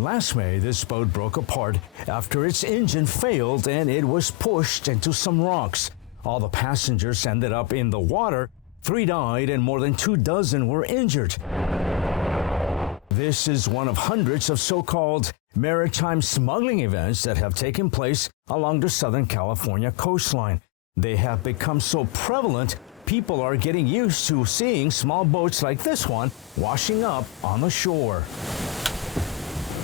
Last May, this boat broke apart after its engine failed and it was pushed into some rocks. All the passengers ended up in the water. 3 died and more than 24 were injured. This is one of hundreds of so-called maritime smuggling events that have taken place along the Southern California coastline. They have become so prevalent, people are getting used to seeing small boats like this one washing up on the shore.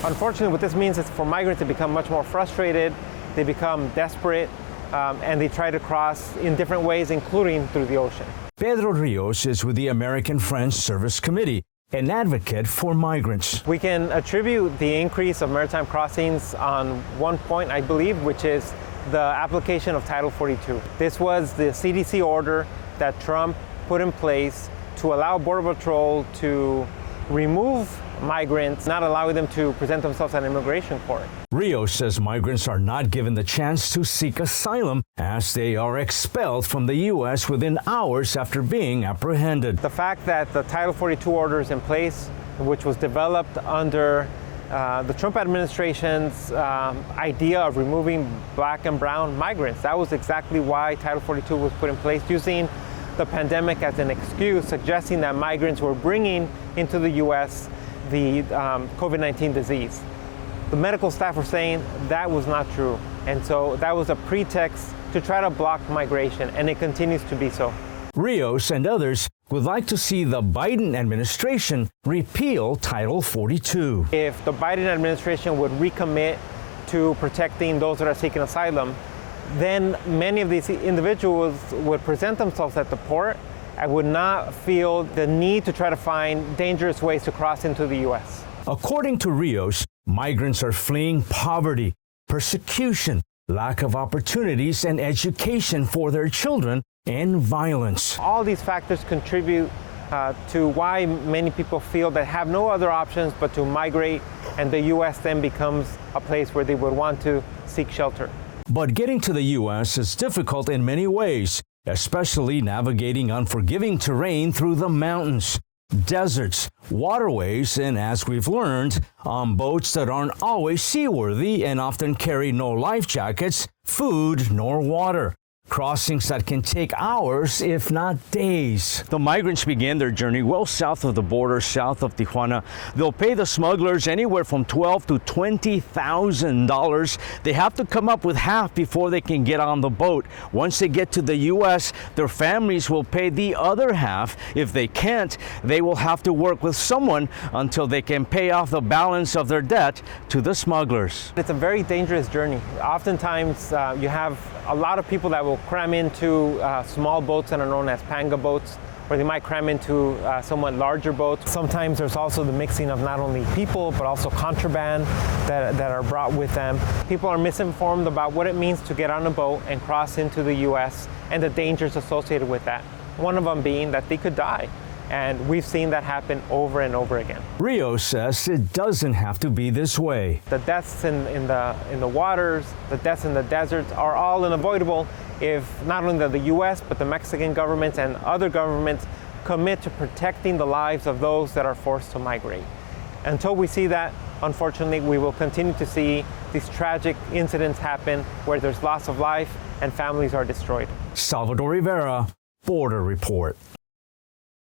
Unfortunately, what this means is for migrants to become much more frustrated, they become desperate, and they try to cross in different ways, including through the ocean. Pedro Rios is with the American Friends Service Committee, an advocate for migrants. We can attribute the increase of maritime crossings on one point, I believe, which is the application of Title 42. This was the CDC order that Trump put in place to allow Border Patrol to remove migrants, not allowing them to present themselves at immigration court. Rios says migrants are not given the chance to seek asylum as they are expelled from the U.S. within hours after being apprehended. The fact that the Title 42 order is in place, which was developed under the Trump administration's idea of removing black and brown migrants, that was exactly why Title 42 was put in place, using the pandemic as an excuse, suggesting that migrants were bringing into the U.S. the COVID-19 disease. The medical staff were saying that was not true, and so that was a pretext to try to block migration, and it continues to be so. Rios and others would like to see the Biden administration repeal Title 42. If the Biden administration would recommit to protecting those that are seeking asylum, then many of these individuals would present themselves at the port and would not feel the need to try to find dangerous ways to cross into the U.S. According to Rios, migrants are fleeing poverty, persecution, lack of opportunities and education for their children, and violence. All these factors contribute to why many people feel they have no other options but to migrate, and the U.S. then becomes a place where they would want to seek shelter. But getting to the U.S. is difficult in many ways, especially navigating unforgiving terrain through the mountains, deserts, waterways, and as we've learned, on boats that aren't always seaworthy and often carry no life jackets, food, nor water. Crossings that can take hours, if not days. The migrants began their journey well south of the border, south of Tijuana. They'll pay the smugglers anywhere from $12,000 to $20,000. They have to come up with half before they can get on the boat. Once they get to the U.S., their families will pay the other half. If they can't, they will have to work with someone until they can pay off the balance of their debt to the smugglers. It's a very dangerous journey. Oftentimes, you have a lot of people that will cram into small boats that are known as panga boats, or they might cram into somewhat larger boats. Sometimes there's also the mixing of not only people, but also contraband that are brought with them. People are misinformed about what it means to get on a boat and cross into the U.S. and the dangers associated with that. One of them being that they could die. And we've seen that happen over and over again. Rios says it doesn't have to be this way. The deaths in the waters, the deaths in the deserts are all unavoidable if not only the U.S., but the Mexican government and other governments commit to protecting the lives of those that are forced to migrate. Until we see that, unfortunately, we will continue to see these tragic incidents happen where there's loss of life and families are destroyed. Salvador Rivera, Border Report.